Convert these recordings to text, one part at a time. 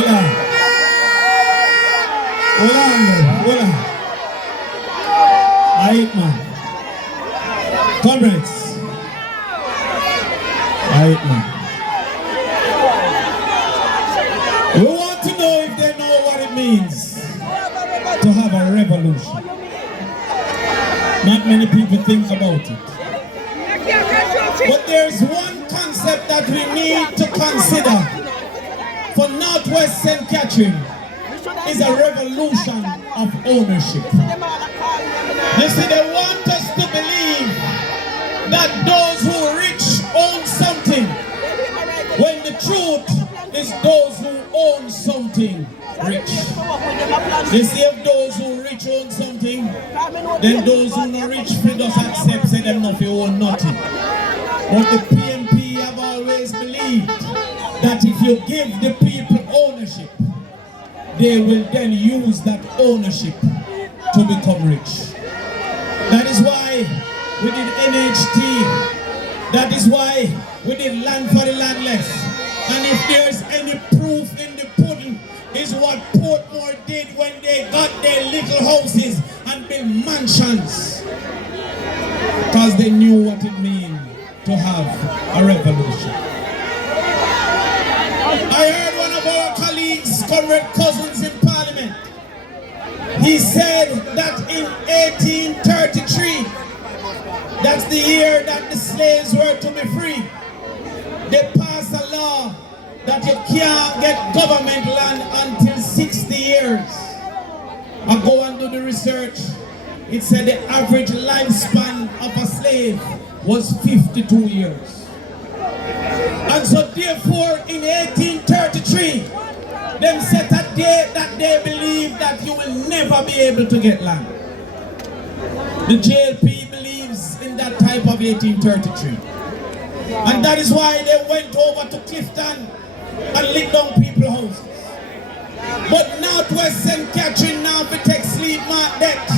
Hola. Hola. Aight, man. Comrades. Aight, man. We want to know if they know what it means to have a revolution. Not many people think about it. But there's one concept that we need to consider for Northwest St. Catherine is a revolution of ownership. You see, they want us to believe that those who are rich own something, when the truth is those who own something rich. You see, if those who rich own something, then those who not rich will just accept, say them not own nothing. But the PMP have always believed that if you give the people ownership, they will then use that ownership to become rich. That is why we did NHT. That is why we did land for the landless. And if there's any proof in the pudding, is what Portmore did when they got their little houses and built mansions. Because they knew what it means to have a revolution. I heard one of our colleagues, Comrade Cousins in Parliament. He said that in 1833, that's the year that the slaves were to be free, they passed a law that you can't get government land until 60 years. I go and do the research. It said the average lifespan of a slave was 52 years. And so therefore in 1833, them set a date that they believe that you will never be able to get land. The JLP believes in that type of 1833. And that is why they went over to Clifton and lit down people's houses. But Northwest St. Catherine now we take sleep mark debt.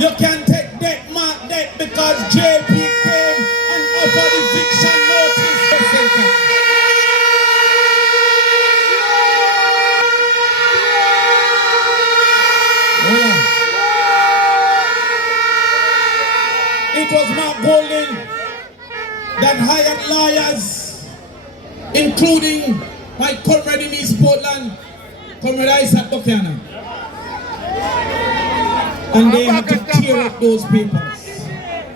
You can take debt mark debt because JP came and offered eviction notice for St. Catherine. It was Mark Golding that hired lawyers, including my comrade in East Portland, Comrade Isaac Buchanan. And they had to tear up those papers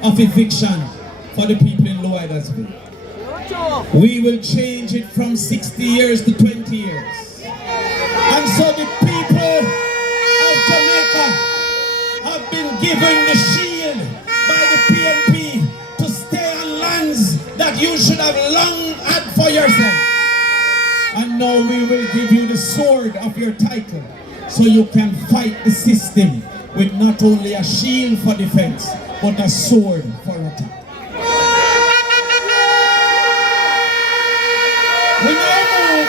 of eviction for the people in Lower Huddersfield. We will change it from 60 years to 20 years. And so the people of Jamaica have been given the shield by the PNP to stay on lands that you should have long had for yourself. And now we will give you the sword of your title so you can fight the system with not only a shield for defense, but a sword for attack. We now move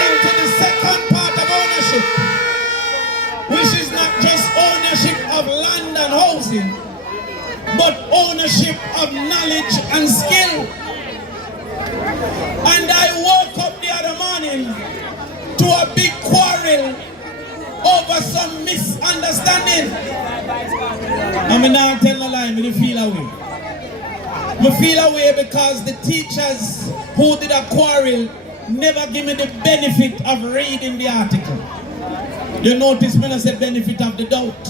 into the second part of ownership, which is not just ownership of land and housing, but ownership of knowledge and skill. And I woke up the other morning to a big quarrel over some misunderstanding. I mean, now tell no lie, I feel away. I feel away because the teachers who did a quarrel never give me the benefit of reading the article. You notice when I say benefit of the doubt,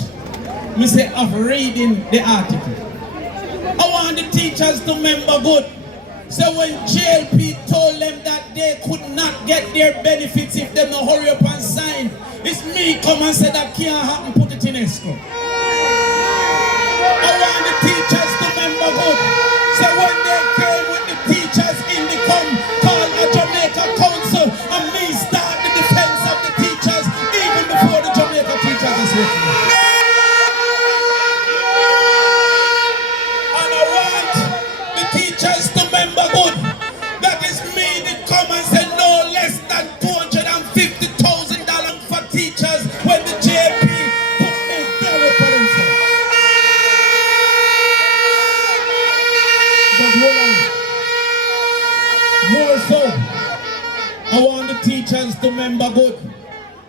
I say of reading the article. I want the teachers to remember good. So when JLP told them that they could not get their benefits if they don't hurry up and sign, it's me come and say that can't happen, put it in escrow. I want the teachers to remember good. So when they came with the teachers in the call a Jamaica Council, and me start the defense of the teachers even before the Jamaica teachers is with me. And I want the teachers to remember good. That is me that come and say no less than $250,000 for teachers when the JP put $1 for themselves. want the teachers to remember good.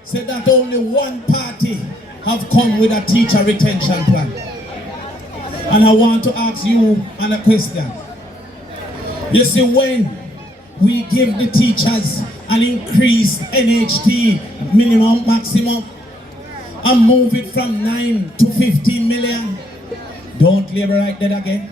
Say that only one party have come with a teacher retention plan. And I want to ask you a question. You see, when we give the teachers an increased NHT minimum, maximum, and move it from 9 to 15 million, don't labor right there again.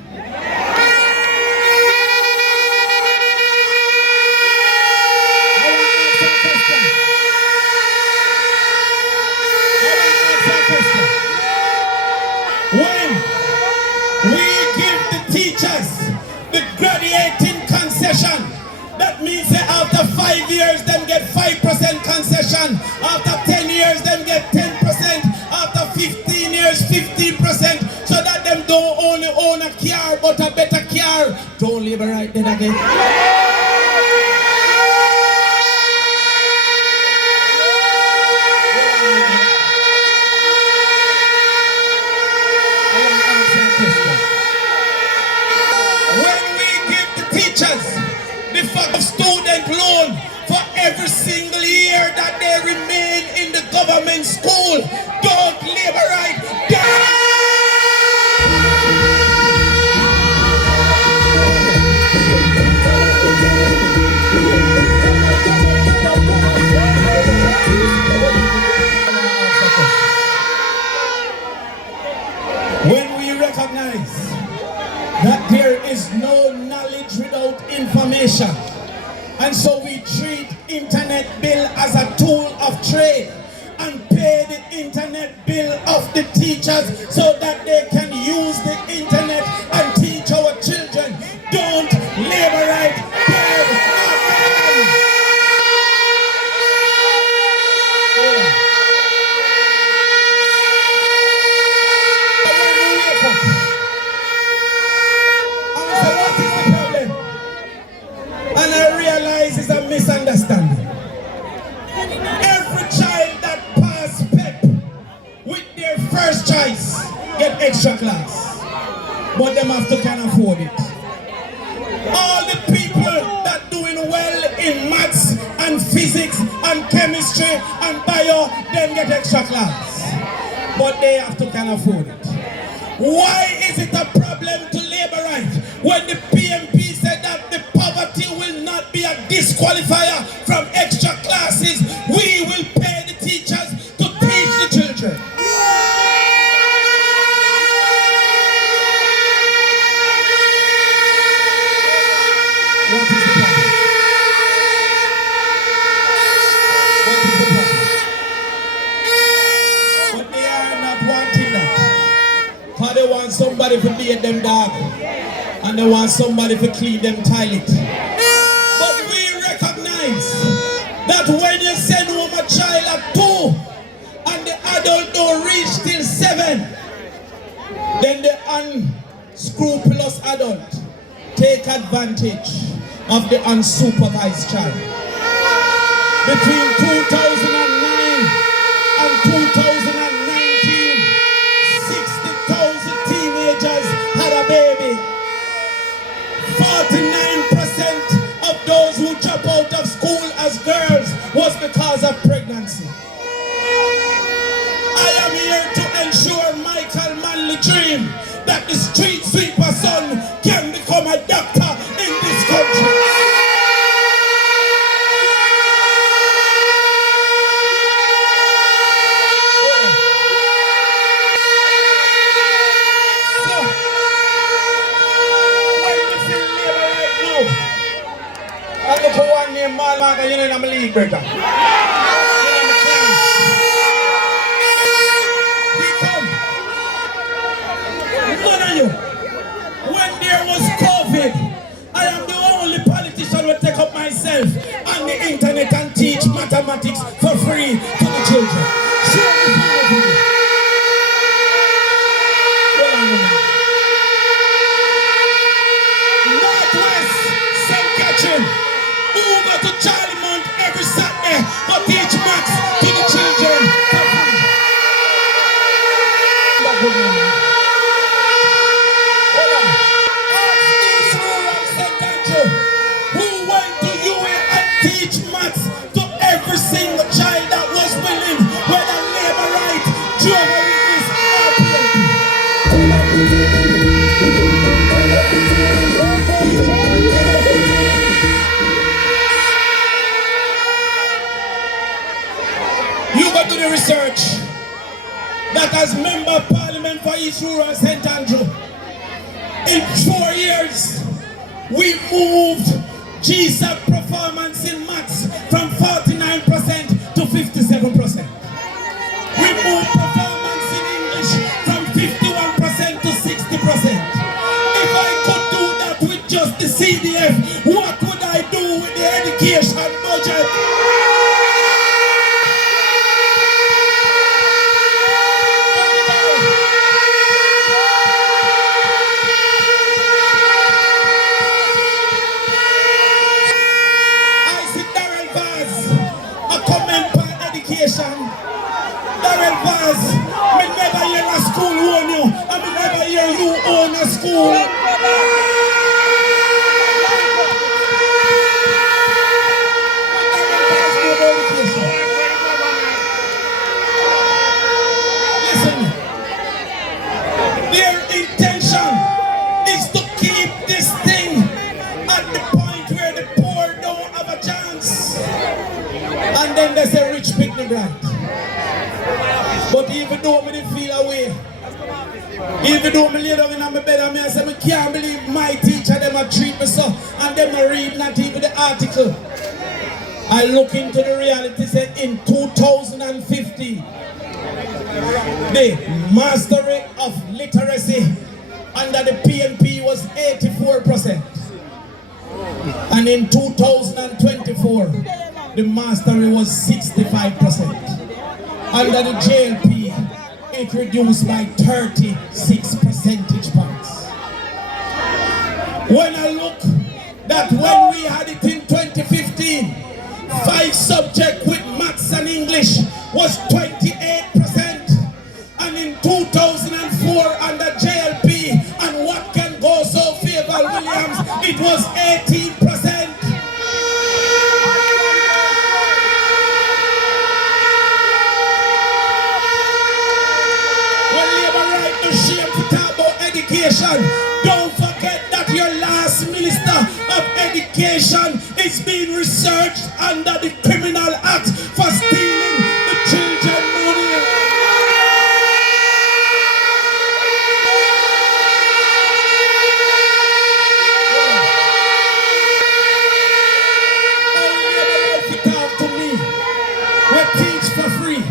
When we give the teachers the graduating concession, that means that after 5 years, them get 5% concession. After 10 years, them get 10%. After 15 years, 15%. So that them don't only own a car, but a better car. Don't live right then again. The fact of student loan for every single year that they remain in the government school. Don't labor right there. When we recognize that there is no knowledge without information, and so we treat internet bill as a tool of trade and pay the internet bill of the teachers so that they can use the internet and teach our children. Don't labor right there again. And I realize it's a misunderstanding. Every child that pass PEP with their first choice get extra class, but them have to can afford it. All the people that doing well in maths and physics and chemistry and bio, them get extra class, but they have to can afford it. Why is it a problem to labor right when the PMP said that the poverty will not be a disqualifier from extra classes? We will pay the teachers to teach the children. What is the problem? What is the problem? But they are not wanting that. Because they want somebody to beat them dog. And they want somebody to clean them toilet. But we recognize that when you send home a child at 2 and the adult don't reach till 7, then the unscrupulous adult take advantage of the unsupervised child. Between 2009 and 2019, 60,000 teenagers had a baby. 49% of those who drop out of school as girls was because of pregnancy. I am here to ensure Michael Manley dream that the street sweeper son can become a doctor in this country. I'm going to one name, man, you know I'm a league breaker. He come. None of you. When there was COVID, I am the only politician who take up myself on the internet and teach mathematics for free to the children. Show me how to do it. Hold on a minute. Northwest, St. Catherine. Who go to Charlie Mount every Saturday to teach maths to the children for free. Hold on. Ask East Rural St. Andrew who went to UA and teach maths to You go do the research that as member of parliament for East Rural St. Andrew, in 4 years, we moved GSAP performance in maths from 49% to 57%. We moved performance in English from 51% to 60%. If I could do that with just the CDF, what would I do with the education budget? Darren Vaz, me never hear a school own you, and me never hear you own a school. Listen, their intention is to keep this thing at the point where the poor don't have a chance. And then there's a rich picnic grant. But even though I didn't feel away, even though I lay down in my bed and I said, I can't believe my teacher, them a treat me so, and them a read not even the article. I look into the reality, say in 2015, the mastery of literacy under the PNP was 84%. And in 2024, the mastery was 65%. Under the JLP, it reduced by 36 percentage points. When I look that when we had it in 2015, 5 subjects with maths and English was 28%. And in 2004 under JLP, and what can go so favor Williams, it was 18%. Don't forget that your last minister of education is being researched under the Criminal Act for stealing the children money. Only talk to me. We teach for free.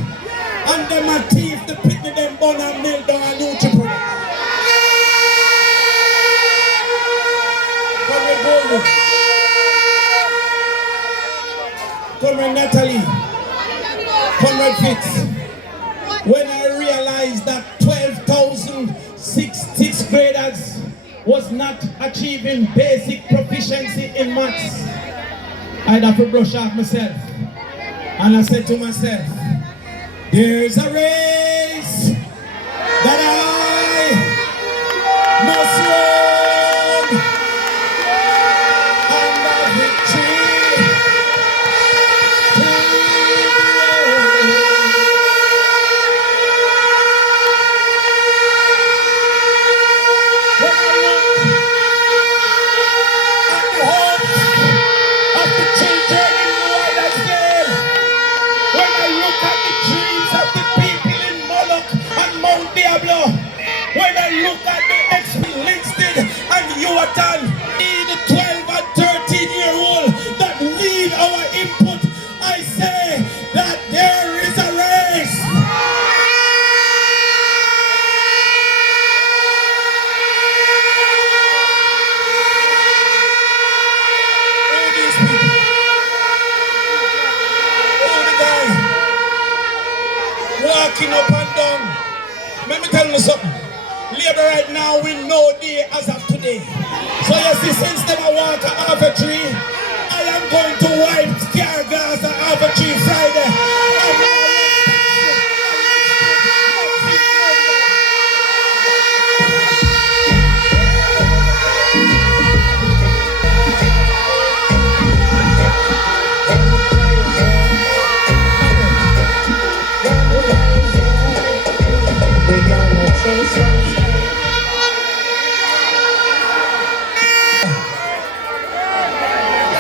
And them a thief the picnic them bun and mill down and do triple. Comrade Natalie, Comrade Fitz, when I realized that 12,000 sixth graders was not achieving basic proficiency in maths, I'd have to brush off myself. And I said to myself, there's a race that I must run. When I look at the ex-enlisted and you are done, the 12 and 13-year-old that need our input, I say that there is a race. All these people, all the guys walking up and down. Let me tell you something. Labor right now, we know day as of today. So you see, since them I walk off a tree, I am going to wipe car gas off a tree Friday.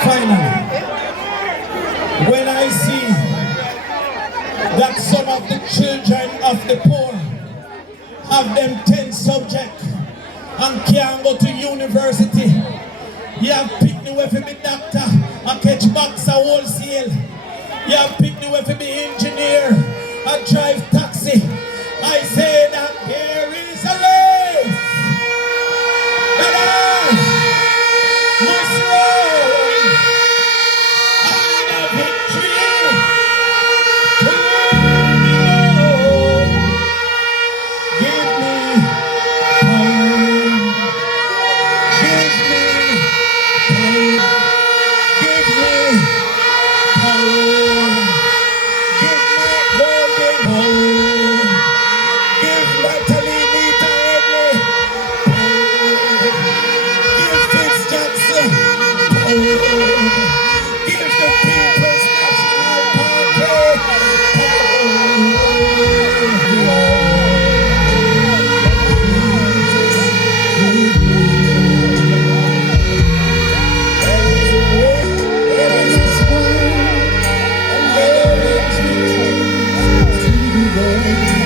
Finally, when that some of the children of the poor have them 10 subjects and can't go to university. You have picked the way for be doctor and catch box a wholesale. You have picked the way for be engineer and drive taxi. I say that